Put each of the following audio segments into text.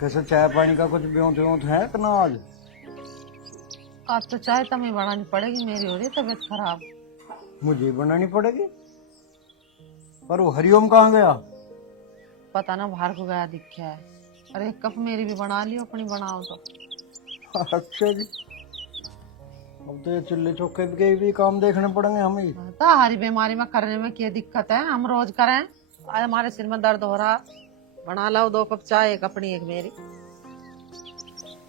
कैसे चाय पानी का कुछ ब्योंत व्योंत है कि ना आज? आज तो चाय तमें बनानी पड़ेगी, मेरी हो रही है तबीयत खराब। मुझे ही बनानी पड़ेगी। पर वो हरिओम कहाँ गया? पता ना बाहर को गया दिखा है। अरे एक कप मेरी भी बना लियो, अपनी बनाओ तो। अच्छा जी, अब तो ये चूल्हे चौके के भी काम देखने पड़ेंगे हमें। तो हरी बीमारी में करने में क्या दिक्कत है, हम रोज करें। आज हमारे सिर में दर्द हो रहा, बना लो 2 कप चाय, एक अपनी एक मेरी।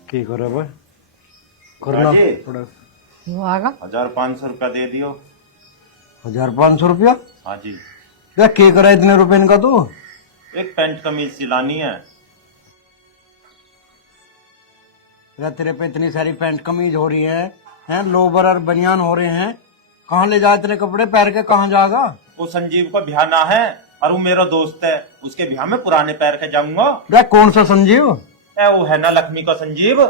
की करे भाई, करना राजे। पड़ेगा। वो आगा 1500 रुपया दे दियो। 1500 रुपया? हाँ जी, क्या के करा इतने रुपए इनका तू? एक पैंट कमीज सिलानी है। क्या तेरे पे इतनी सारी पैंट कमीज हो रही हैं लोबर और बनियान हो रहे हैं, कहाँ ले जा इतने कपड़े पैर के, कहाँ जाएगा? वो संजीव का ब्याह ना है और वो मेरा दोस्त है, उसके ब्याह में पुराने पैर के जाऊंगा। क्या कौन सा संजीव? वो है ना लक्ष्मी का संजीव।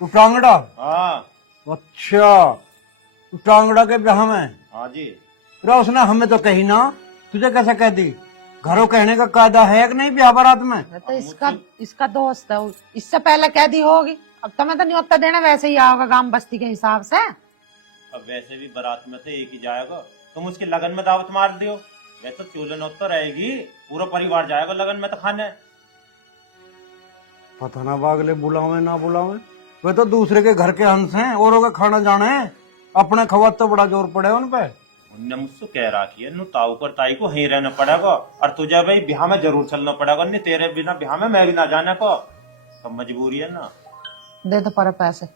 उटांगड़ा? हाँ अच्छा, उटांगड़ा के ब्याह में? हाँ जी। अरे उसने हमें तो कही ना, तुझे कैसे कह दी? घरों कहने का कायदा है कि नहीं ब्याह बारात में? तो इसका दोस्त है, इससे पहले कह दी होगी। अब तो मैं तो न्योता देने वैसे ही आओगे गांव बस्ती के हिसाब से। अब वैसे भी बारात में तो एक ही जाएगा, तुम उसकी लगन में दावत मार दियो। वैसे चूल्हे तो रहेगी, पूरा परिवार जाएगा लगन में तो खाने। पता ना बागले बुलावे ना बुलावे, वे तो दूसरे के घर के हंस हैं, औरों का खाना जाने हैं, अपने खवात तो बड़ा जोर पड़े उन पे। उनने मुझसे कह रखी है, नु ताऊ पर ताई को ही रहना पड़ेगा और तुझे भाई ब्याह में जरूर चलना पड़ेगा, नहीं तेरे बिना ब्याह में मैं भी ना जाने को। तो मजबूरी है ना। दे दो पर पैसे,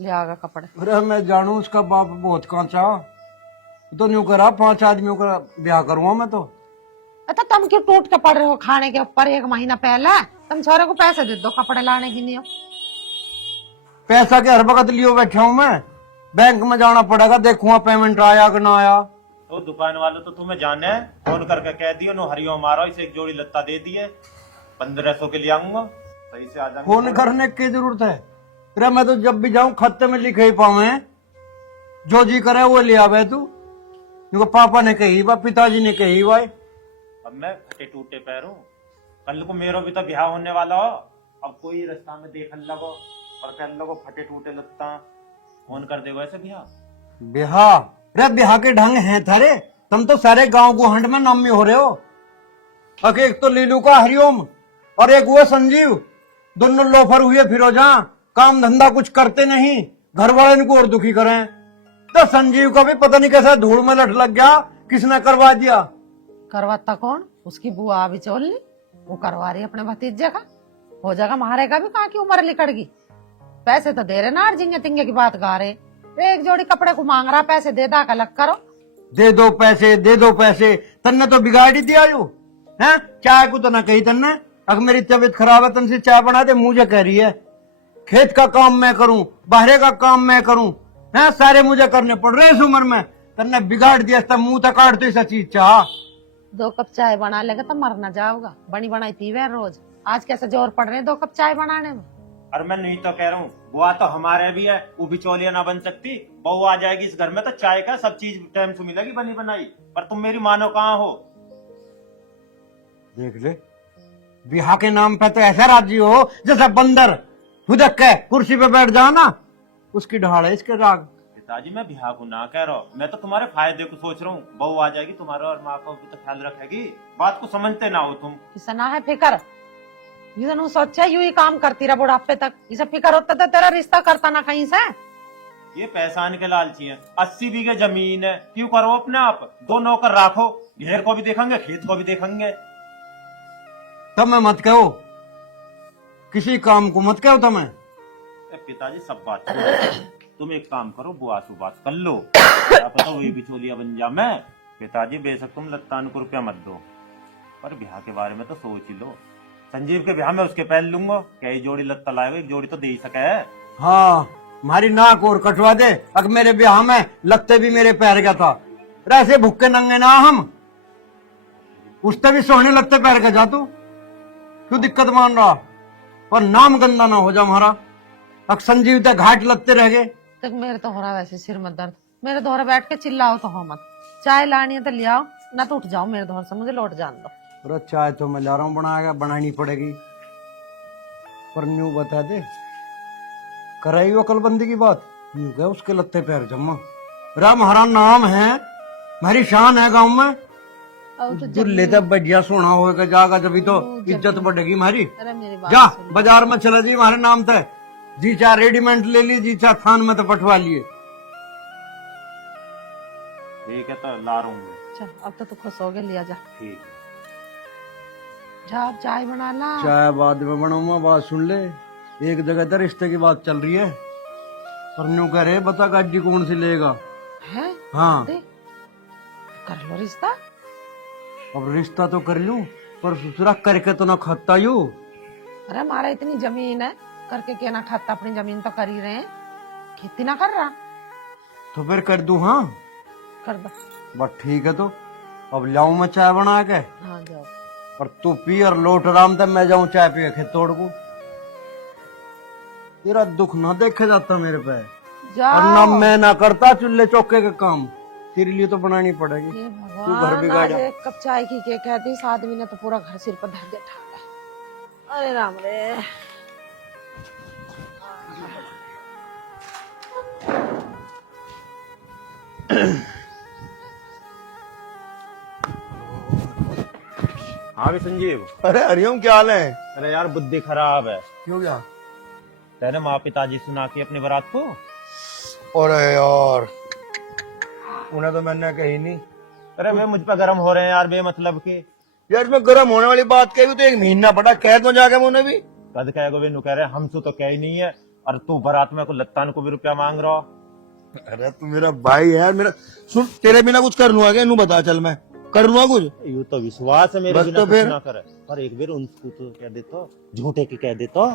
ले आगा कपड़े। अरे मैं जानू उसका बाप बहुत कांचा, तो न्यू करा 5 आदमियों का ब्याह करूंगा मैं तो। अच्छा तुम क्यों टूट के पड़ रहे हो खाने के ऊपर? 1 महीना पहले तुम छोरे को पैसे दे दो कपड़े लाने के लिए। पैसा के हर वक्त लियो बैठा हूं मैं, बैंक में जाना पड़ेगा, देखूंगा पेमेंट आया कि ना आया। तो दुकान वाले तो तुम्हें जाने है, फोन करके कह दियो नो हरिओ मारो, इसे एक जोड़ी लत्ता दे दिए, 1500 के लिए आऊंगा, सही से आ जाऊंगा। फोन करने की जरूरत है? अरे मैं तो जब भी जाऊं खत्ते में लिखे ही पावे, जो जी करे वो ले आवे तू। देखो पापा ने कही बा, पिताजी ने कही भाई। अब मैं फटे टूटे पैर हूँ, कल को मेरा भी तो ब्याह होने वाला हो। अब कोई रास्ता में देखने लगो और कहने लगो फटे टूटे लत्ता, फोन कर देगा ऐसे ब्याह। बिहार? अरे बिहार के ढंग हैं थारे, तुम तो सारे गांव गुहंड में नामी हो रहे हो। अके एक तो लीलू का हरिओम और एक वो संजीव, दोनों लोफर हुए फिरो जहां, काम धंधा कुछ करते नहीं, घर वाले इनको और दुखी करें। तो संजीव का भी पता नहीं कैसा धूल में लट लग गया, किसने करवा दिया? करवाता कौन? उसकी बुआ अभी चोलनी, वो करवा रही है अपने भतीजे का। हो जाएगा मारेगा भी, कहाँ की उम्र लिकड़ गई। पैसे तो दे रहे ना, अर्जिंगे तिंगे की बात गा रहे। एक जोड़ी कपड़े को मांग रहा, पैसे दे दा, अलग करो। दे दो पैसे, दे दो पैसे, तन्ने तो बिगाड़ ही दिया जो है। चाय को तो ना कही तन्ने, अगर मेरी तबीयत खराब है तुमसे चाय बना दे, मुझे कह रही है खेत का काम मैं करूं, बाहरे का काम मैं करूं, है सारे मुझे करने पड़ रहे इस उम्र में। तन्ने बिगाड़ दिया, तब मुंह तक काट तो ऐसा चीज चाह। 2 कप चाय बना लेगा तो मर न जाओगा, बनी बनाई पीवे रोज। आज कैसे जोर पड़ रहे हैं 2 कप चाय बनाने में। और मैं नहीं तो कह रहा हूँ, बुआ तो हमारे भी है, वो बिचौलिया ना बन सकती। बहू आ जाएगी इस घर में तो चाय का सब चीज टाइम से मिलेगी बनी बनाई, पर तुम मेरी मानो कहाँ हो। देख ले, बिहार के नाम पे तो ऐसा राजी हो जैसा बंदर फुदक के कुर्सी पे बैठ जाओ ना, उसकी ढाल है इसके राग। पिताजी मैं ब्याह को ना कह रहा हूँ, मैं तो तुम्हारे फायदे को सोच रहा हूँ। बहू आ जाएगी तुम्हारा और माँ का भी तो ख्याल रखेगी, बात को समझते ना हो तुम। इसे ना है फिकर, ये तो सोचा यूं ही काम करती रहा बुढ़ापे तक। इसे फिकर होता तो तेरा रिश्ता करता ना कहीं से। ये पैसान के लालची हैं। 80 बीघे जमीन है, क्यों करो अपने आप 2 नौकर राखो, घेर को भी देखेंगे खेत को भी देखेंगे। तब मैं मत कहो, किसी काम को मत कहो तुम्हें। पिताजी सब बात तुम एक काम करो, बुआ से बात कर लो, क्या पता वही बिचौलिया बन जा मैं। पिताजी बेशक तुम लत्तान को रुपया मत दो, पर ब्याह के बारे में तो सोच ही लो। संजीव के ब्याह में उसके पैर लूंगा, क्या ही जोड़ी लत्ता लाएगा, एक जोड़ी तो दे ही सके है। हाँ, हमारी नाक और कटवा दे, अगर मेरे ब्याह में लगते भी मेरे पैर का था। ऐसे भुक्के नंगे ना हम, उससे भी सोने लगते पैर का जा तू, क्यों दिक्कत मान रहा? और नाम गंदा ना हो जा हमारा, अगर संजीव तक घाट लगते रह गए। तक मेरे तो हो रहा वैसे सिर में दर्द, मेरे दोहरे बैठ के चिल्लाओ तो हो मत। चाय लानी है तो ले आओ, ना तो उठ जाओ मेरे दोहर से, मुझे लौट जान दो। अरे चाय तो मैं ला रहा हूँ, बनाएगा, बनानी पड़ेगी। पर न्यू बता दे, कराई वो अकलबंदी की बात, न्यू गए उसके लत्ते पैर जमा। राम हरा नाम है, हमारी शान है गांव में। अब तो दुल्ले तब बढ़िया सोना होगा जागा, जब तो इज्जत बढ़ेगी हमारी। अरे मेरी बात जा सुन। बाजार में चला जी, हमारे नाम थे जी, चाह रेडीमेड ले ली, जी चाह थान में तो पटवा लिए। ठीक है तो ला रहा हूँ। चल अब तो तू खुश हो गया, लिया जा। ठीक है। जा अब चाय बना ला। चाय बाद में बनाऊंगा, बात सुन ले, एक जगह तो रिश्ते की बात चल रही है, पर न्यू कह रहे बता गाजी कौन सी लेगा। है हाँ दे, कर लो रिश्ता। अब रिश्ता तो कर लूं, पर ससुरा करके तो ना खाता यू। अरे हमारा इतनी जमीन है, करके क्या ना खाता, अपनी जमीन तो कर ही रहे हैं, खेती ना कर रहा। तो फिर कर दूं। हाँ कर दो। बस ठीक है, तो अब लाऊं मैं चाय बना के, हाँ जाओ। और तू पी और लौट आराम तक, मैं जाऊं चाय पी के तोड़ को। तेरा दुख ना देखे जाता मेरे पे, और ना जाओ। मैं ना करता चूल्हे चौके का काम, तेरे लिए तो बनानी पड़ेगी। ये तू घर भगवान, बिगाड़ा। आज एक कप चाय की के कहती, इस आदमी ने तो पूरा घर सिर पर धर दिया ठाक। अरे राम रे। हाँ भी संजीव। अरे हरिओम, क्या हाल है? अरे यार बुद्धि खराब है। क्यों क्या? तेरे माँ पिताजी सुना के अपनी बारात को। अरे यार, उन्हें तो मैंने कही नहीं। अरे वे मुझ पर गर्म हो रहे हैं यार बेमतलब के। यार इसमें गर्म होने वाली बात कही तो एक महीना पड़ा, कह दो जाके उन्हें भी। कद कह वे नु कह रहे हम तो कह ही नहीं है, और तू बारात में को लत्तान को भी रुपया मांग रहा। अरे तू मेरा भाई है यार, मेरा सुन, तेरे बिना कुछ कर लूंगा क्या? नू बता, चल मैं कर लूंगा कुछ। यू तो विश्वास है मेरे बस बिना तो कुछ फिर। ना करे, पर एक बार उनको तो कह देता, झूठे के कह देता।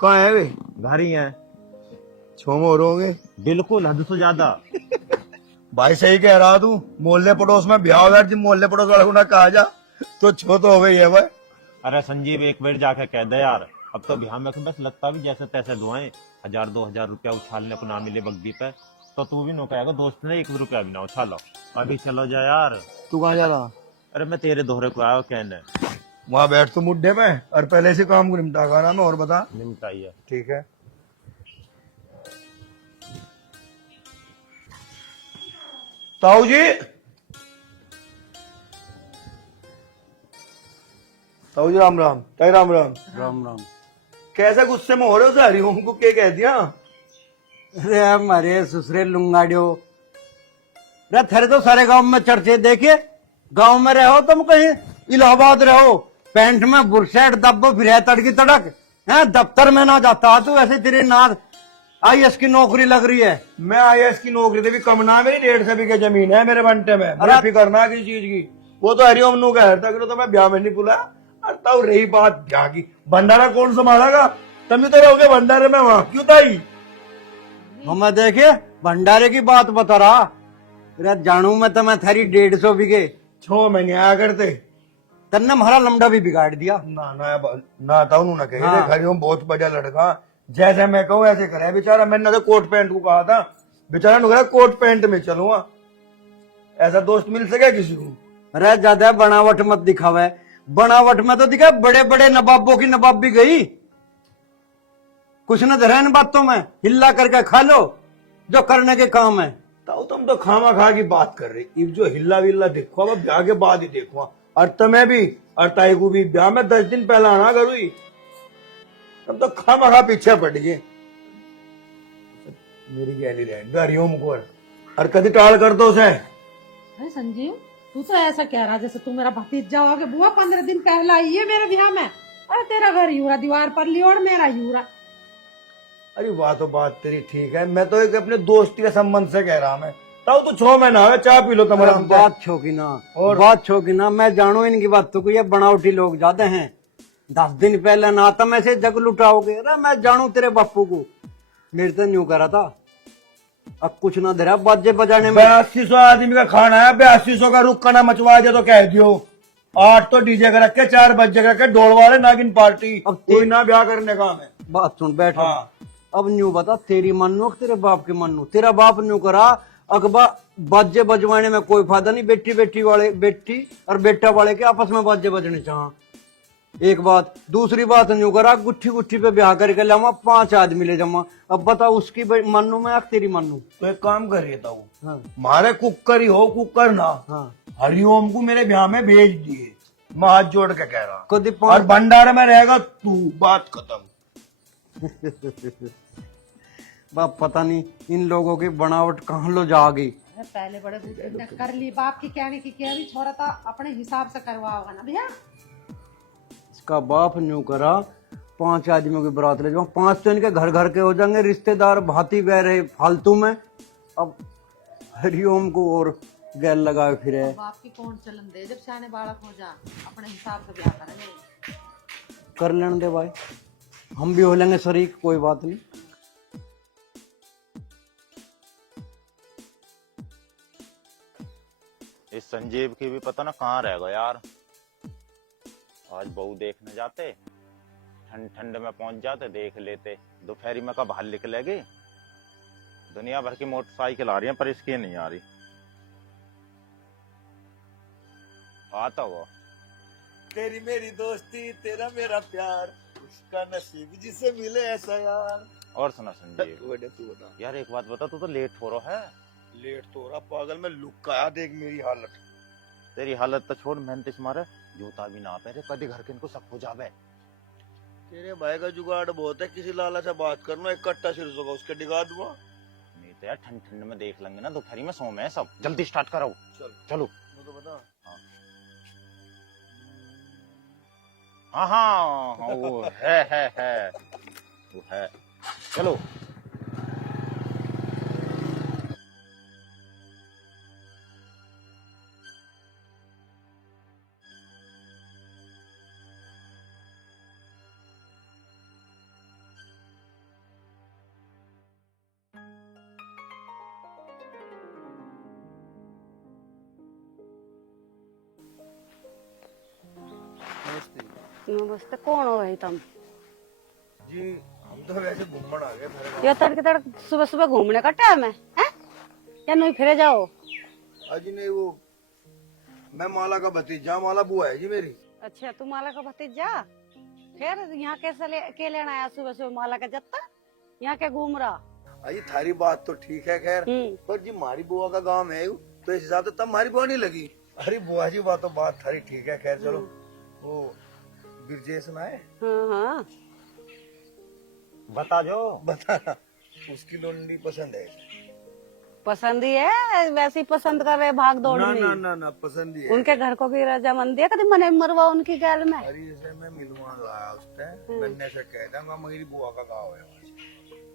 कहाँ है वे? घर ही है। छोम हो होंगे। बिल्कुल हद से ज्यादा। भाई सही कह रहा तू, मोहल्ले पड़ोस में ब्याह हो यार, जी मोहल्ले पड़ोस वाले को ना कहा जा तो छो तो हो गई है भाई। अरे संजीव एक बार जाके कह दे यार, अब तो बिहार में बस लगता भी जैसे तैसे दुआएं, 1000-2000 रुपया उछालने को ना मिले बग्गी पे, तो तू भी नो कहेगा दोस्त ने 1 रुपया भी ना उछालो। अभी चलो जा यार। तू कहाँ जा रहा? अरे मैं तेरे दोहरे को आया कहने। वहाँ बैठ तू मुड्ढे में, और पहले से काम को निपटा कर मैं, और बता। निमटाइए। ठीक है। ताऊ जी, ताऊ जी राम राम। ताई राम राम। राम राम। कैसे गुस्से में हो रहे हो? हरिओम को क्या कह दिया? अरे हमारे ससुरे लुंगाड़ियो, अरे तेरे तो सारे गांव में चर्चे देखे, गांव में रहो तुम, कहीं इलाहाबाद रहो, पैंट में बुरशेट दब्बो फिर तड़की तड़क है, दफ्तर में ना जाता तू, ऐसे तेरी नाथ IAS की नौकरी लग रही है। मैं IAS की नौकरी से भी कम ना, मेरी 150 बीघे जमीन है मेरे बंटे में। अरे फिक्र ना किसी चीज की, वो तो हरिओम नू कह रहा था, तो मैं ब्याह में नहीं बुला। और तब रही बात ब्याह की, भंडारा कौन संभालेगा? तुम तो रहोगे भंडारे में, वहां क्यों ताई? हमें देखे भंडारे की बात बता रहा, अरे जानू मैं तुम्हें थारी 150 बीघे 6 महीने आया करते, तन्ने हमारा लमडा भी बिगाड़ दिया। ना था उन्होंने कही। हाँ। हरिओम बहुत बढ़िया लड़का, जैसे मैं कहूँ ऐसे करे बेचारा। मैंने तो कोट पैंट को कहा था, बेचारा ने कहा कोट पैंट में चलूंगा। ऐसा दोस्त मिल सके किसी को? अरे ज्यादा बनावट मत दिखावे, बनावट में तो दिखा बड़े बड़े नवाबों की नवाब भी गई, कुछ न धरा इन बातों में, हिल्ला करके खा लो जो करने के काम है। तो तुम तो खामा खा की बात कर रही, इब जो हिल्ला विल्ला देखो अब ब्याह के बाद ही देखो। और तुम्हें भी और ताई को भी ब्याह में 10 दिन पहला आना करूँ, तुम तो खामा खा पीछे पड़ गए। मेरी गैली रहने हरिओम को, और कभी टाल कर दो उसे। अरे संजीव, तू तो ऐसा कह रहा जैसे तू मेरा भतीजा हो गया। बुआ 15 दिन पहला आई है मेरे ब्याह में। अरे तेरा घर यूरा दीवार पर लियो और मेरा यूरा। अरे वाह, तो बात तेरी ठीक है, मैं तो एक अपने दोस्ती के संबंध से कह रहा। मैं तब तो 6 महीना है, चाय पी लो तुम्हारा। बात छोकी ना, और बात छोकी ना, मैं जानू इनकी बात तो, ये बनावटी लोग ज्यादा हैं। 10 दिन पहले ना तुम ऐसे जग लुटाओगे। अरे मैं जानू तेरे बापू को, मेरे तो न्यू करा था, अब कुछ ना दे रहा बाजे बजाने में। 8200 आदमी का खाना है, 8200 का रुक करना मचवा दे तो कह दियो। 8 तो डीजे का रखे, 4 बजे का रखे, ढोल वाले नागिन पार्टी। अब कोई ना ब्याह करने का है। बात सुन बैठ। हाँ। अब न्यू बता, तेरी मानो तेरे बाप के मानो? तेरा बाप न्यू करा अकबा बाजे बजवाने में कोई फायदा नहीं। बेटी बेटी वाले, बेटी और बेटा वाले के आपस में बाजे बजने चाह, एक बात, दूसरी बात न्यू करा, गुट्ठी गुट्ठी पे ब्याह करके लाऊंगा, 5 आदमी ले जाऊंगा। अब बताओ उसकी मानू मैं या तेरी मानू? तो एक काम करिए ताऊ, हाँ मारे कुकर ही हो, कुकर ना हाँ। हरिओम को मेरे ब्याह में भेज दिए, मैं हाथ जोड़ के कह रहा। कभी और भंडारे में रहेगा तू, बात खत्म। बाप पता नहीं इन लोगों की बनावट कहाँ लो जा गई। अरे पहले बड़े बुजुर्ग ने कर ली, बाप की कहने की क्या, भी छोरा था अपने हिसाब से करवाओगा ना भैया। इसका बाप न्यू करा, 5 आदमियों की बारात ले जाऊं, 5 तो इनके घर घर के हो जाएंगे, रिश्तेदार भाती बह रहे फालतू में। अब हरिओम को और गैल लगाए फिरे। बाप की कौन चलन दे, जब सियाने बालक हो जा अपने हिसाब से ब्याह करेंगे। कर लेने दे भाई, हम भी हो लेंगे शरीक, कोई बात नहीं। इस संजीव की भी पता ना कहाँ रह गया यार। आज बहू देखने जाते, ठंड ठंड में पहुंच जाते, देख लेते। दोपहरी में कब बाहर निकलेगी। दुनिया भर की मोटरसाइकिल आ रही है पर इसकी नहीं आ रही। आता वो तेरी मेरी दोस्ती, तेरा मेरा प्यार, उसका नसीब जिसे मिले ऐसा यार। और सुना संजीव, तू बता यार एक बात बता, तू तो लेट हो रहा है। लेट तो हो रहा पागल, में लुक आया, देख मेरी हालत। तेरी हालत तो छोड़, मेहनत मारे, जूता भी ना पहने, कभी घर के इनको सब हो जावे। तेरे भाई का जुगाड़ बहुत है, किसी लाला से बात करना, एक कट्टा सिरसों का उसके डिगा दूंगा। नहीं तो यार ठंड ठंड में देख लेंगे ना, दोपहरी में सो में सब। जल्दी स्टार्ट करो। चलो वो तो बता। हाँ हाँ हाँ, वो है वो है। चलो नमस्ते, कौन हो भाई तुम? जी हम तो वैसे घूमने आ गए मेरे ये तड़के तड़के सुबह सुबह घूमने का टाइम है, हैं? या नहीं फिरे जाओ? अजी नहीं, वो मैं माला का भतीजा, माला बुआ है जी मेरी। अच्छा, तू माला का भतीजा, फिर यहाँ कैसे के लेना आया सुबह सुबह माला का जत्ता? यहाँ क्या घूम रहा? अजी थारी बात तो ठीक है खैर, पर जी हमारी बुआ का गांव है तो इस हिसाब से तब हमारी बुआ नहीं लगी। अरे बुआ जी बात तो बात थारी ठीक है खैर, चलो वो बिरजेश ना है। हाँ हाँ, बता जो। बता, उसकी लोंडी पसंद है? पसंद ही है, वैसे ही पसंद कर रहे, भाग दौड़ ना में। ना ना ना पसंद ही है। उनके घर को भी रजामंदी है, कभी मने मरवा उनकी गैल में। अरे जैसे मैं मिलवा लाया उससे, मैंने से कह दूंगा मेरी बुआ का गाँव है,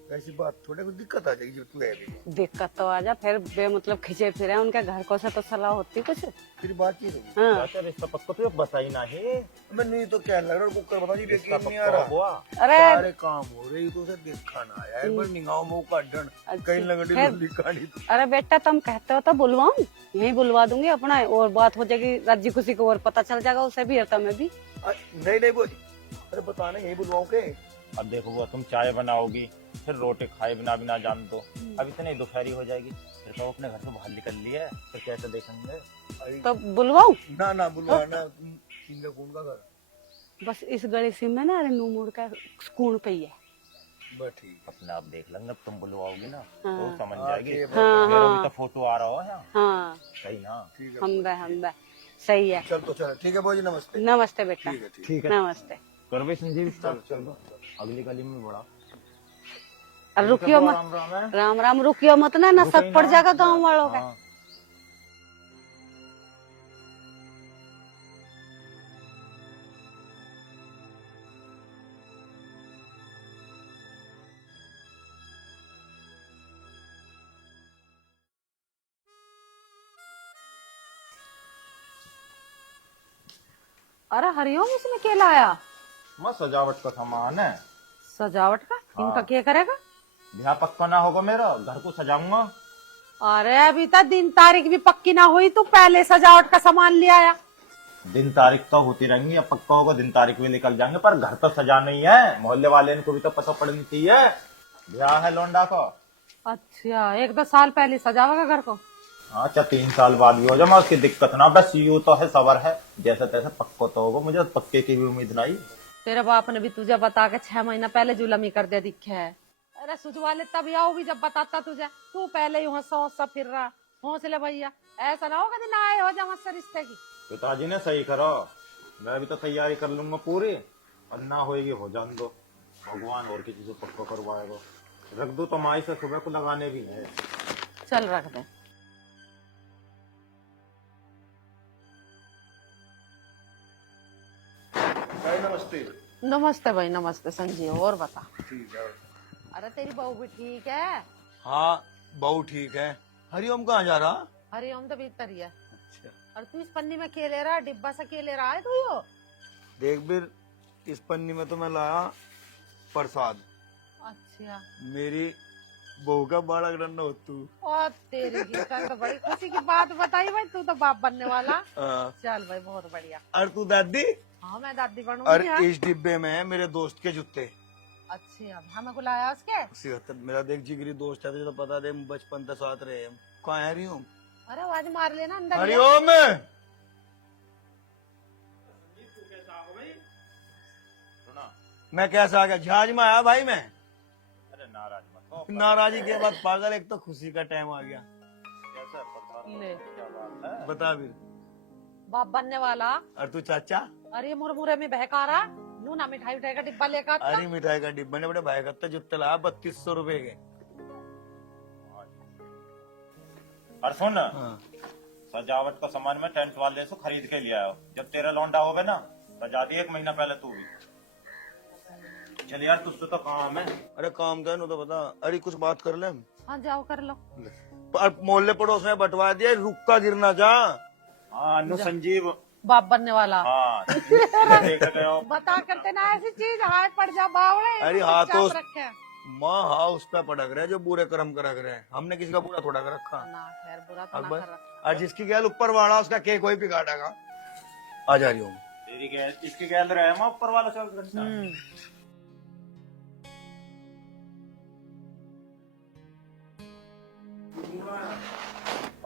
ऐसी बात थोड़ी कुछ दिक्कत आ जाएगी जब तू है भी। दिक्कत तो आ जा, फिर बेमतलब खिंचे फिरे, उनके घर को से तो सलाह होती कुछ। फिर बातचीत होगी। हाँ, रिश्ता पक्का तो बता ही नहीं। मैं नहीं तो क्या लग रहा है, कुकर बता जी, रिश्ता यकीन नहीं आ पक्का रहा। हुआ। अरे सारे काम हो रहे तो उसे देखा ना आया, एक बार निगाहों में का डन कहीं लगड़ी खैर। लुल्ली काढ़ी। अरे बेटा, तुम कहते हो तो बुलवाऊं, यही बुलवा दूंगी अपना, और बात हो जाएगी राजी खुशी को, और पता चल जाएगा उसे भी और तुम्हें भी। नहीं नहीं बोल, अरे बताना यही बुलवाऊं के। अब देखो वो तुम चाय बनाओगी, फिर रोटी खाए बिना बिना जान दो, अभी तो नहीं दोपहरी हो जाएगी, फिर तो अपने घर से बाहर निकल लिया है, फिर कैसे देखेंगे। तो बुलवाऊं? ना ना बुलवा ना, किंगा कौन का घर? बस इस गली से में ना, अरे नू मुड़ का कूण पे ही है। बस ठीक। अपने आप देख लेंगे, अब तुम बुलवाओगी ना तो हाँ। समझ जाएगी। हाँ, मेरा हाँ। भी तो फोटो आ रहा है। हाँ, सही ना। ठीक है, हम बे सही है। चल तो चल, ठीक है बोजी, नमस्ते। नमस्ते बेटा। ठीक है ठीक। ठीक है, नमस्ते। कर भाई संजीव, चल चल। अगली गली में बड़ा। अरे रुकियो मत, राम राम है। राम राम, रुकियो मत ना, ना रुको ही सब पड़ ना। जाएगा गाँव वालों का। हाँ। अरे हरिओम, इसमें क्या लाया? मैं सजावट का सामान है। सजावट का? इनका क्या करेगा? ब्याह पक्का ना होगा मेरा, घर को सजाऊंगा। अरे अभी तक दिन तारीख भी पक्की ना हुई, तू पहले सजावट का सामान ले आया। दिन तारीख तो होती रहेंगी, अब पक्का होगा दिन तारीख भी निकल जाएंगे, पर घर तो सजाना ही है। मोहल्ले वाले को भी तो पता पड़नी चाहिए, ब्याह है लौंडा को। अच्छा, 1-2 साल पहले सजावेगा घर को? अच्छा 3 साल बाद भी हो जाए, मैं उसकी दिक्कत ना, बस यूं तो है, सबर है, जैसे तैसे पक्को तो होगा, मुझे पक्के की भी उम्मीद नहीं। तेरे बाप ने भी तुझे बता के 6 महीना पहले जुलमी कर दिया दिखे है। अरे सुजवाले तब आओ भी जब बताता तुझे, तू पहले ही हंसा हंसा फिर रहा। हौसले भैया, ऐसा ना होगा दिन आए हो जा मुझसे रिश्ते की। पिताजी ने सही करो, मैं भी तो तैयारी कर लूंगा पूरी, और ना होएगी हो जान दो, भगवान और किसी से पक्का करवाएगा। रख दो तो माई से सुबह को लगाने भी है। चल रख दे। नमस्ते। नमस्ते भाई, नमस्ते संजीव। और बता। ठीक है। अरे तेरी बहू भी ठीक है? हाँ बहू ठीक है। हरिओम कहाँ जा रहा? हरिओम तो भीतर ही है। अच्छा और तू इस पन्नी में खेले रहा, डिब्बा से खेले रहा है तू यो? देख बिर, इस पन्नी में तो मैं लाया प्रसाद। अच्छा। मेरी बहू का बड़ा डंडा हो तू। और तेरी की तो बड़ी खुशी की बात बताई भाई, तू तो बाप बनने वाला। हाँ। चल भाई, बहुत बढ़िया। और तू दादी? हाँ मैं दादी और बनूंगी। हाँ। इस डिब्बे में है मेरे दोस्त के जूते। अच्छा, हमें बुलाया उसके? 76 मेरा देख जिगरी दोस्त है, तुझे तो पता दे बचपन से साथ रहे हम। कहाँ है हरिओम? अरे आज मार लेना अंदर ही है। हरिओम मैं कैसा आ गया? जहाज में आया भाई मैं। अरे नाराज मत हो। नाराजी के बाद पागल, एक तो खुशी का टाइम आ गया। कैसा पता ले। क्या बात है? बता भी। बाप बनने वाला। और तू चाचा? अरे मुरमुरे में बहका रहा, नू ना मिठाई उठाई का डिब्बा लेकर आता। अरे मिठाई का डिब्बा ने बड़े भाई का जुत्ते लाया 3200 रुपए के। और सुन, हाँ। सजावट का सामान में टेंट वाले से खरीद के लिया हो, जब तेरा लौंडा होगा ना सजा दी 1 महीना पहले तू भी। चल यार, तुझसे तो काम है। अरे काम क्या, तो बता। अरे कुछ बात कर ले। हाँ जाओ कर लो। मोहल्ले पड़ोस में बंटवा दिया, रुक्का गिरना जा। हाँ अनु संजीव। बाप बनने वाला। हाँ देख रहे हो। बता करते ना ऐसी चीज, हाथ पड़ जा बावड़े। अरे हाँ तो चुपचाप रखे। माँ हाँ उस पे पटक रहे हैं जो बुरे कर्म कर रहे हैं, हमने किसी का बुरा थोड़ा कर रखा। ना खैर, बुरा तो ना अकबर, कर रखा। और जिसकी गैल ऊपर वाला उसका केक कोई बिगाड़ेगा। आ जा रही हूँ। तेरी गैल इसकी गैल रहे हम ऊपर वाला 24 घंटा।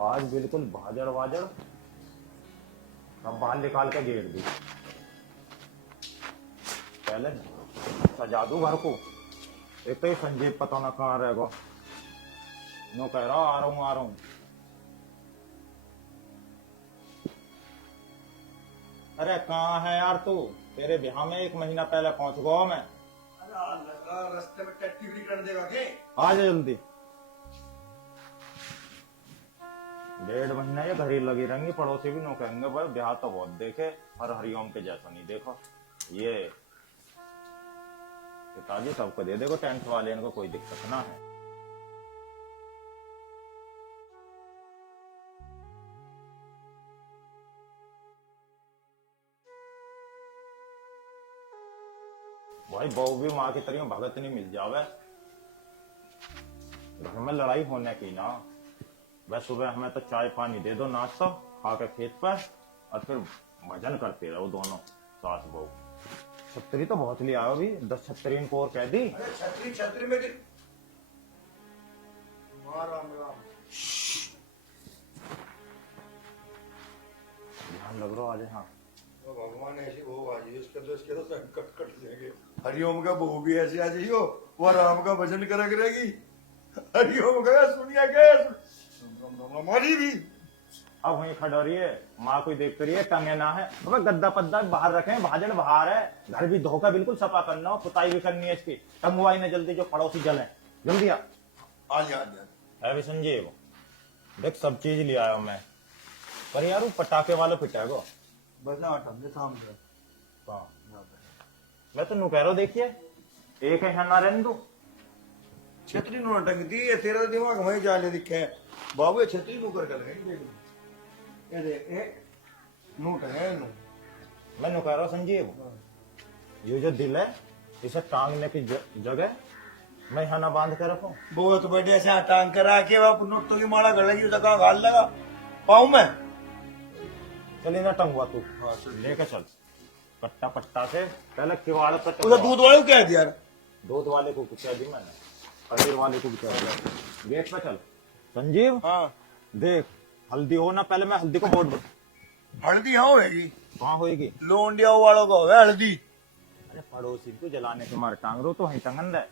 आज बिल्कुल भाजड़ वाजड़, अब बाहर निकाल के गेट दी। पहले सजा दू घर को, एक तो ये संजीव पता ना कहाँ रहेगा। नो कह रहा आ रहा हूँ। अरे कहाँ है यार तू? तेरे ब्याह में 1 महीना पहले पहुंच गया मैं। रास्ते में टट्टी कर देगा के? आ जा जल्दी। 1.5 महीना ये घर ही लगी रहेंगी, पड़ोसी भी नो कहेंगे भाई ब्याह तो बहुत देखे, और हरिओम के जैसा नहीं देखो। ये पिताजी सबको दे देखो, टेंट वाले, इनको कोई दिक्कत ना है। भाई बहू भी माँ की तरह भगत नहीं मिल जावे, घर में लड़ाई होने की ना। वह सुबह हमें तो चाय पानी दे दो, नाश्ता खा के खेत पर, और फिर भजन करते रहो दोनों सास बहू। छतरी तो बहुत लिया अभी, 10 छतरी इनको और कह दी। छतरी छतरी में राम राम। ध्यान लग रहा आज। हाँ तो भगवान ऐसी बहू आ जाइए, इसके तो संकट कट जाएंगे। हरिओम का बहू भी ऐसी आ जाइयो, वो राम का भजन करा करेगी। हरिओम का सुनिया के हमारी भी। अब वहीं खड़ा रही है, माँ कोई देख रही है, टंगे ना है। अब गद्दा पद्दा बाहर रखे, भाजड़ बाहर है, घर भी धोखा बिल्कुल सफा करना हो, पुताई भी करनी है इसकी। टंगवाई ने जल्दी, जो पड़ोसी जले जल्दी आ जा। है भी संजीव, देख सब चीज ले आया मैं, पर यार वो पटाखे वाला पिटाएगा। बजा ठंडे सामने। हाँ मैं तो नु कह रहा हूँ, देखिए एक है ना रहने दो। छतरी नु अटक दी है, तेरा दिमाग वहीं जाने दिखे है। बाबू ये छतरी नु कर लगाएंगे। ये देख ए नोट है नु। मैं नु कह रहा हूँ संजीव, ये जो दिल है इसे टांगने की जगह मैं यहाँ ना बांध के रखूं। बहुत बढ़िया से टांग करा के आप नोटों की माला गलेगी, उसे कहाँ घाल लगा पाऊं मैं? चलिए ना टंगवा तू, लेके चल पट्टा पट्टा से पहले किवाड़ पर उसे दूध वाले को कह दिया। दूध वाले को कह दी मैंने, पनीर वाले को कह दिया। गेट पे चल संजीव। हाँ देख हल्दी हो ना, पहले मैं हल्दी को वोट दूं। हल्दी हाँ होगी, कहाँ होएगी? लोंडिया वालों का होगा हल्दी। अरे पड़ोसी को जलाने के मारे टांग रो तो वहीं टंगन है।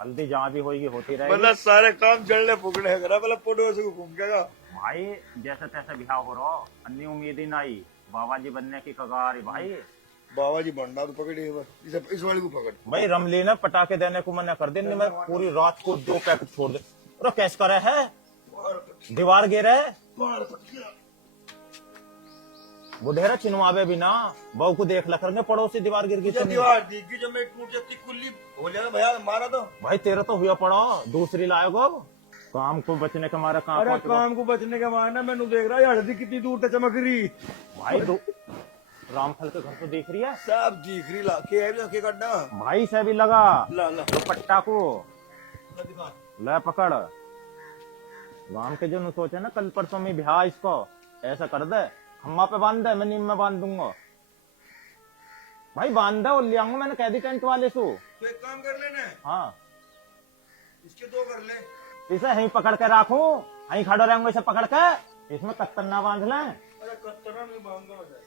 हल्दी जहाँ भी होगी होती रहेगी। मतलब सारे काम जड़ने फूकने करा, मतलब पड़ोसी को घूम के भाई जैसे तैसे ब्याह हो रहा, अन्नी उम्मीद ही नहीं, बाबा जी बनने की कगार है भाई। बाबा जी बनना तो पकड़े इस वाले को पकड़। भाई रमली ने पटाखे देने को मना कर दे, नहीं मैं पूरी रात को 2 पैकेट छोड़ दे। और कैसे करे है, दीवार गिरे बुढ़ेरा चिनवावे भी ना, बहू को देख लग करके पड़ोसी दीवार गिर गई तो नहीं। दीवार दिखी जब मैं टूट जाती कुल्ली हो जाना भैया मारा तो। भाई तेरा तो हुआ पड़ा, दूसरी लाएगो अब काम को बचने का मारा। काम अरे काम को बचने के मारना मैंने देख रहा है हल्दी कितनी दूर तक चमक रही। भाई रामफल के घर तो देख रही है, सब दिख रही लाके है भी करना। भाई से भी लगा ला ला दुपट्टा को दिखा। ले पकड़। गांव के जो न सोचे ना कल परसों में ब्याह, इसको ऐसा कर दे, खम्मा पे बांध दे, मैं नीम में बांध दूंगा। भाई बांध दे और ले आऊंगा, मैंने कह दी टेंट वाले से। तो एक काम कर लेना, हाँ इसके 2 कर ले। इसे यहीं पकड़ के रखूं, यहीं खड़ा रहूंगा इसे पकड़ के, इसमें कत्तर ना बांध लें। अरे कत्तरा में बांधना हो जाए।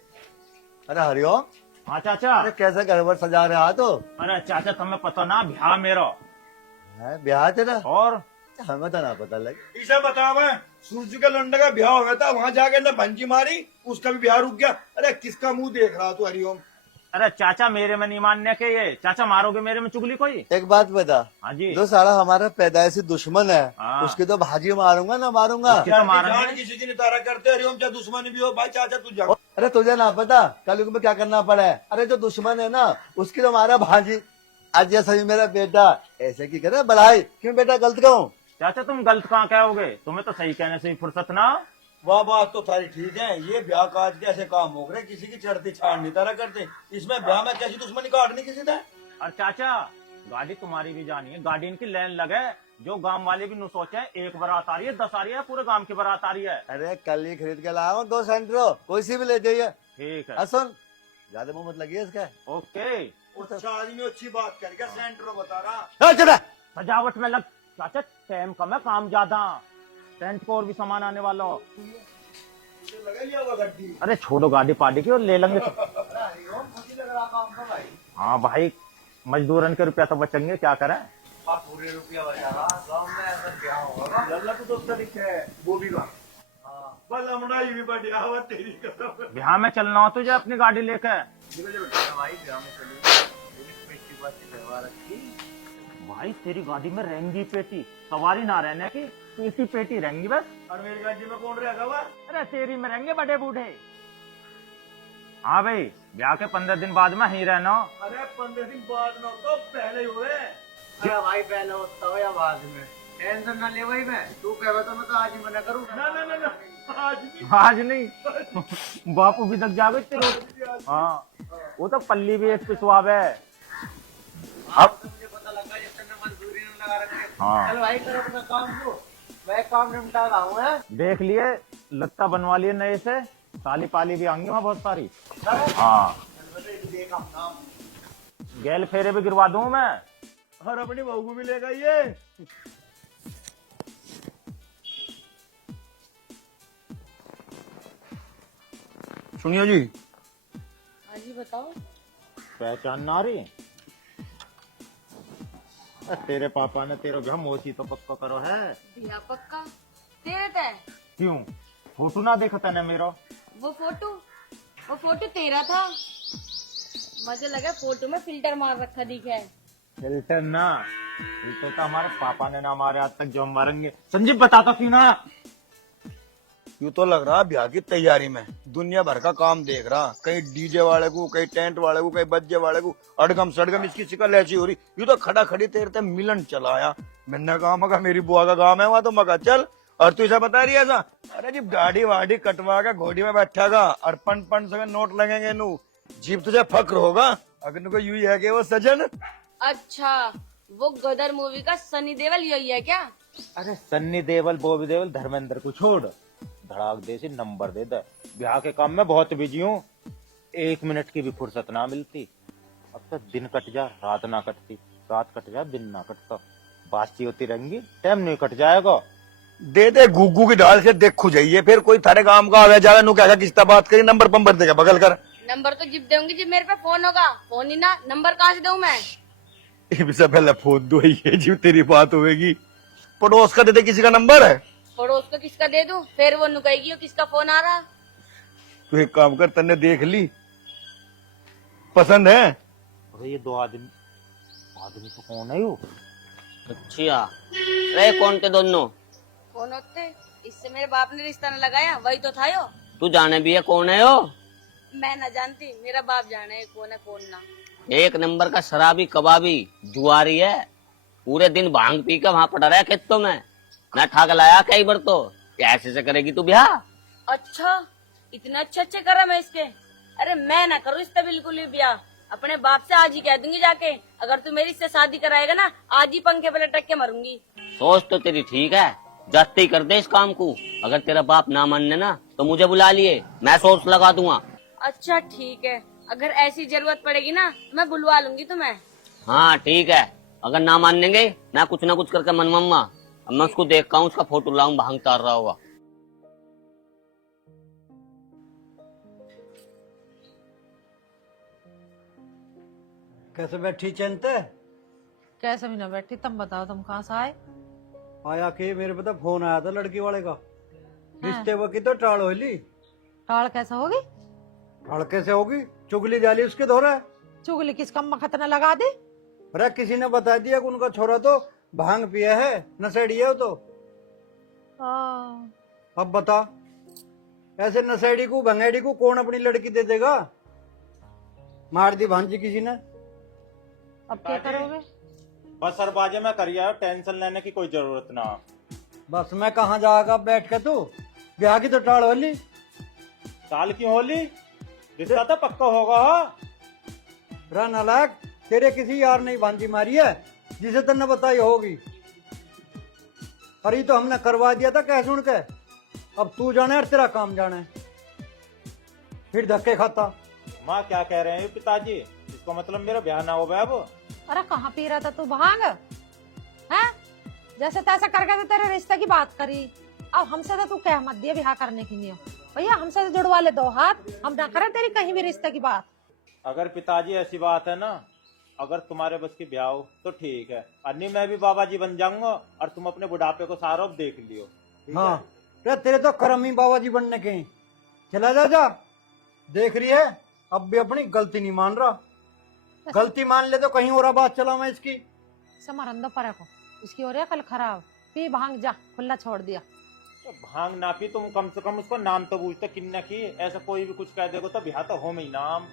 अरे हरिओम, हाँ चाचा। अरे कैसे घर वर सजा रहे हो तो? अरे चाचा तुम्हें पता ना ब्याह मेरा है ब्याह तेरा? और हमें तो ना पता लगे। इसे बता, मैं सूरज के लंडे का ब्याह हो गया था, वहां जाके ना भंजी मारी, उसका भी ब्याह रुक गया। अरे किसका मुंह देख रहा तू हरिओम? अरे चाचा मेरे में नहीं मानने के, ये चाचा मारोगे मेरे में चुगली कोई? एक बात बता, हाँ जी। जो साला हमारा पैदाइशी दुश्मन है हाँ। उसकी तो भाजी मारूंगा ना मारूंगा। क्या मारेंगे? जान किसी की नितारा करते हरिओम, चाहे दुश्मनी भी हो भाई, चाचा तू जा। अरे तुझे ना पता कल को क्या करना पड़ा है? अरे जो दुश्मन है ना उसकी तो हमारा भाजी। आज ये सही मेरा बेटा ऐसे की करे बड़ाई, क्यों बेटा गलत कहूँ? चाचा तुम गलत कहाँ कहोगे, तुम्हें तो सही कहने से ही फुर्सत ना। वाह बात तो सारी ठीक है, ये ब्याह काज के ऐसे काम हो गए, किसी की चढ़ती छाड़ नहीं तारा करते। इसमें ब्याह में कैसी दुश्मनी काटनी किसी ने? और चाचा गाड़ी तुम्हारी भी जानी है, गाड़ी इनकी लाइन लगे, जो गांव वाले भी न सोचे एक बारात आ रही है 10 आ रही है, पूरे गांव की बारात आ रही है। अरे कल ही खरीद के लाया हूँ 2 सेंट्रो, कोई सी भी ले जाइए। ठीक है सुन, ज्यादा मुंह मत लगिए इसका। ओके। अच्छा आदमी अच्छी बात करके सेंटर बता रहा। हाँ, चला। सजावट में लग चाचा, टाइम कम है काम ज्यादा, टेंट को और भी सामान आने वाला हो। लगा लिया होगा गड्डी। अरे छोड़ो गाड़ी पार्टी की और ले लेंगे। हाँ भाई मजदूरन के रुपया तो बचेंगे, क्या करें। पूरे रुपया बचा गाँव में अगर ब्याह होगा। लल्ला तो दोस्त दिखे है वो भी का बल हमड़ा भी बढ़िया हुआ तेरी कसम। ब्याह में चलना हो तुझे अपनी गाड़ी लेकर। भाई ब्याह में चलिए। भाई तेरी गाड़ी में रहेंगी पेटी, सवारी ना रहने की, पेटी पेटी रहेंगी बस। और मेरी गाड़ी में कौन रहेगा वह? अरे तेरी में रहेंगे बड़े बूढ़े। हाँ भाई ब्याह के 15 दिन बाद में ही रहना। अरे 15 दिन बाद ना तो पहले ही हुए। क्या भाई पहले होता हो या बाद में? टेंशन ना ले भाई, मैं तू कहे तो मैं तो आज ही मना करूँ। ना आज नहीं बापू भी तक जावे तेरे। हाँ वो तो पल्ली भी एक पिछवावे। अब मुझे पता लगा जब तक मजदूरी नहीं लगा रखे। हाँ चल भाई करो अपना काम को, मैं काम निपटा रहा हूँ। है देख लिए लत्ता बनवा लिए नए से, ताली पाली भी आएंगी वहाँ बहुत सारी। हाँ गैल फेरे भी गिरवा दूं मैं। और अपनी बहू को भी लेगा ये। सुनियो जी। हाँ जी बताओ। पहचान ना रही? तेरे पापा ने तेरे घर मोची तो पक्का करो है। भैया पक्का तेरे तय। क्यों फोटो ना देखा तने मेरा? वो फोटो तेरा था। मुझे लगा फोटो में फिल्टर मार रखा दिखा है। फिल्टर ना, फिल्टर तो हमारे पापा ने ना मारे आज तक, जो हम मारेंगे। संजीव बताता क्यों ना। यूँ तो लग रहा ब्याह की तैयारी में दुनिया भर का काम देख रहा, कहीं डीजे वाले को, कहीं टेंट वाले को, कहीं बज्जे वाले को, अड़गम सड़गम इसकी शिकल ऐसी हो रही। यूँ तो खड़ा खड़ी तेरे ते मिलन चला आया। मैंने कहा मगा मेरी बुआ का काम है वहाँ, तो मगा चल। और तू ऐसा बता रही है ऐसा? अरे जी गाड़ी वाड़ी कटवा के घोड़ी में बैठेगा और पन से नोट लगेंगे नू, जीप तुझे फक्र होगा अगर नुको यूं ही है कि वो सजन। अच्छा वो गदर मूवी का सनी देओल यही है क्या? अरे सन्नी देवल बॉबी देवल धर्मेंद्र को छोड़, धड़ाक दे से नंबर दे दे। ब्याह के काम में बहुत बिजी हूँ, 1 मिनट की भी फुर्सत ना मिलती। अब तो दिन कट जा रात ना कटती, रात कट जा दिन ना कटता, बातचीत होती रहेंगी, टाइम नहीं कट जाएगा। दे दे गुग्गू की डाल से देख खु जाइए, फिर कोई थारे काम का आवे जावे नु क्या किस्ता बात करी, नंबर पंबर देगा बगल कर। नंबर तो जिप दूंगी जब मेरे पे फोन होगा, फोन ही ना, नंबर कहाँ से दूं मैं? इससे पहले फोन दो ये जी तेरी बात होगी। पड़ोस का दे दे किसी का नंबर है। पड़ोस को किसका दे दूं? फिर वो नुकाएगी किसका फोन आ रहा। तू एक काम कर, तन्ने देख ली पसंद है? अरे ये दो आदमी आदमी तो कौन है यो? अच्छा रे कौन के दोनों? कौन होते? इससे मेरे बाप ने रिश्ता न लगाया, वही तो था यो। तू जाने भी है कौन है यो? मैं न जानती, मेरा बाप जाने है कौन है कौन ना। एक नंबर का शराबी कबाबी जुआरी है, पूरे दिन भांग पी के वहाँ पड़ा रहा खेतों में, ना ठाक लाया कई बार तो। कैसे से करेगी तू ब्याह? अच्छा इतने अच्छे अच्छे करा मैं इसके। अरे मैं ना करूँ इससे बिल्कुल ही ब्याह, अपने बाप से आज ही कह दूंगी जाके, अगर तू मेरी इससे शादी कराएगा ना आज ही पंखे पे लटक के मरूंगी। सोच तो तेरी ठीक है, जाते ही कर दे इस काम को। अगर तेरा बाप ना मानने ना तो मुझे बुला लिए, मैं सोच लगा दूंगा। अच्छा ठीक है, अगर ऐसी जरूरत पड़ेगी ना मैं बुलवा लूंगी तुम्हें। हाँ ठीक है, अगर ना मानेंगे मैं कुछ ना कुछ करके मनवाऊंगा। अब मैं उसको देखता हूँ, उसका फोटो लाऊं, भांग तार रहा होगा। कैसे बैठी चंते? कैसे भी ना बैठी, तुम बताओ तुम कहाँ से आए? आया कि मेरे पता फोन आया था लड़की वाले का, रिश्ते वो की तो टाल हो ली। टाल कैसे होगी? टाल कैसे होगी? चुगली जाली उसके धोरा है। चुगली किस कम मखत न लगा दी? अरे किसी ने बता दिया कि उनका छोरा तो भांग पिया है, नशेड़ी है वो तो। अब बता, ऐसे नशेड़ी को भंगेड़ी को कौन अपनी लड़की दे देगा? मार दी भांजी किसी ने। अब क्या करोगे? बस सर बाजे में करिए, टेंशन लेने की कोई जरूरत ना। बस मैं कहाँ जाएगा बैठ के तू, ब्याह की तो टाल हो ली। साल की होली रिश्ता तो पक्का होगा। रा नालायक, तेरे किसी यार ने भांजी मारी है जिसे तन्ने बताई होगी। अरे तो हमने करवा दिया था कह सुन के, अब तू जाने और तेरा काम जाने, फिर धक्के खाता। माँ क्या कह रहे हैं पिताजी? इसको मतलब मेरा ब्याह ना हो गया अब? अरे कहाँ पी रहा था तू भांग? हैं? जैसे तैसा करके तो तेरे रिश्ते की बात करी, अब हमसे तो तू कह मत दिया ब्याह करने के लिए। भैया हमसे तो जुड़वा ले दो हाथ, हम ना करें तेरी कहीं भी रिश्ते की बात। अगर पिताजी ऐसी बात है ना, अगर तुम्हारे बस की ब्याह हो तो ठीक है, अन्य मैं भी बाबा जी बन जाऊंगा और तुम अपने बुढ़ापे को सारा देख लियो। ठीक है? हाँ रे तेरे तो कर्म ही बाबा जी बनने के हैं। चला जा जा, देख रही है अब भी अपनी गलती नहीं मान रहा। गलती मान ले तो कहीं और बात चला मैं इसकी। समरंदो परे को, इसकी हो रही है कल खराब। पी भांग जा, खुला छोड़ दिया। तो भांग ना पी, तुम कम से कम उसको नाम तो पूछते किन्ना की। ऐसा कोई भी कुछ कह देगा तो ब्याह तो हो ही नाम।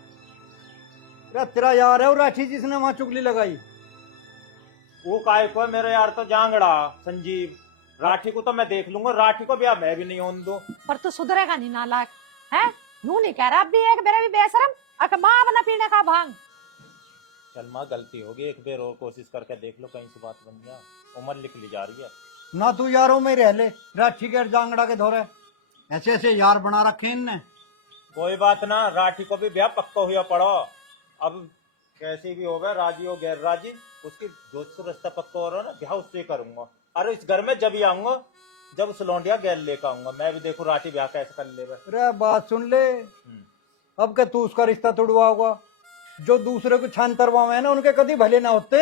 रे तेरा यार है वो राठी जिसने वहां चुगली लगाई। वो काय को है मेरा यार तो जांगड़ा संजीव, राठी को तो मैं देख लूंगा, राठी को ब्याह मैं भी नहीं होने दूं। पर तू सुधरेगा नहीं नालायक, है? नू नहीं कह रहा, अब भी एक बेरा भी बेशरम, अक माँ बना पीने का भांग। चल माँ गलती होगी, एक बार और कोशिश करके देख लो, कहीं से बात बन गया। उम्र लिख ली जा रही है ना, तू यारों में रह ले, राठी के जांगड़ा के धोरे ऐसे ऐसे यार बना रखे इनने। कोई बात ना, राठी को भी ब्याह पक्का हुआ पड़ो। अब कैसे भी होगा, राजी हो गैर राजी, उसकी दोस्त से रास्ता पक्का हो रहा है ना, ब्याह उससे करूंगा। अरे इस घर में जब ही आऊंगा जब उस लौंडिया गैर लेकर आऊंगा, मैं भी देखू राठी ब्याह कैसे कर ले। अरे बात सुन ले, अब क्या तू उसका रिश्ता तोड़वाओगा? जो दूसरे को छान तरवावे ना उनके कभी भले ना होते।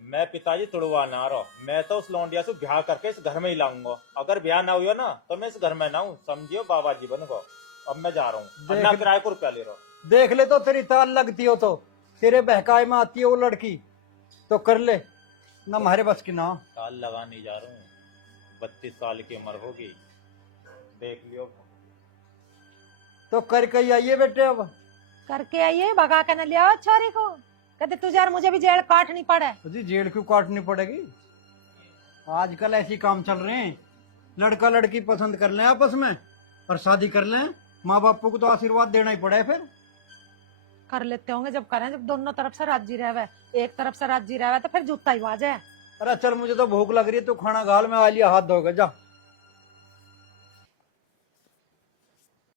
मैं पिताजी तुड़वा ना रहा, मैं तो उस लौंडिया से ब्याह करके इस घर में ही लाऊंगा। अगर ब्याह ना हुआ ना तो मैं इस घर में ना हूँ, समझियो बाबा जी बन गो। अब मैं जा रहा हूँ, ना किराए को रुपया ले रहा हूँ। देख ले तो तेरी ताल लगती हो तो, तेरे बहकाए में आती है वो लड़की तो कर ले ना, हमारे बस की ना। ताल लगा नहीं जा रहा हूँ, 32 साल की उम्र होगी, देख लियो। तो करके ही आइए बेटे, अब करके आइए, भगा के न ले आओ छोरी को। कहते तुझे और मुझे भी जेल काटनी पड़े। जी जेल क्यों काटनी पड़ेगी? आजकल ऐसी काम चल रहे हैं, लड़का लड़की पसंद कर लें आपस में और शादी कर लें, माँ बापू को तो आशीर्वाद देना ही पड़े। फिर कर लेते होंगे जब करें, जब दोनों तरफ से राजी रहे, एक तरफ से राजी रहे तो फिर जूता ही बाजे। अरे चल मुझे तो भूख लग रही है, तू खाना घाल में आ लिया, हाथ धोकर जा।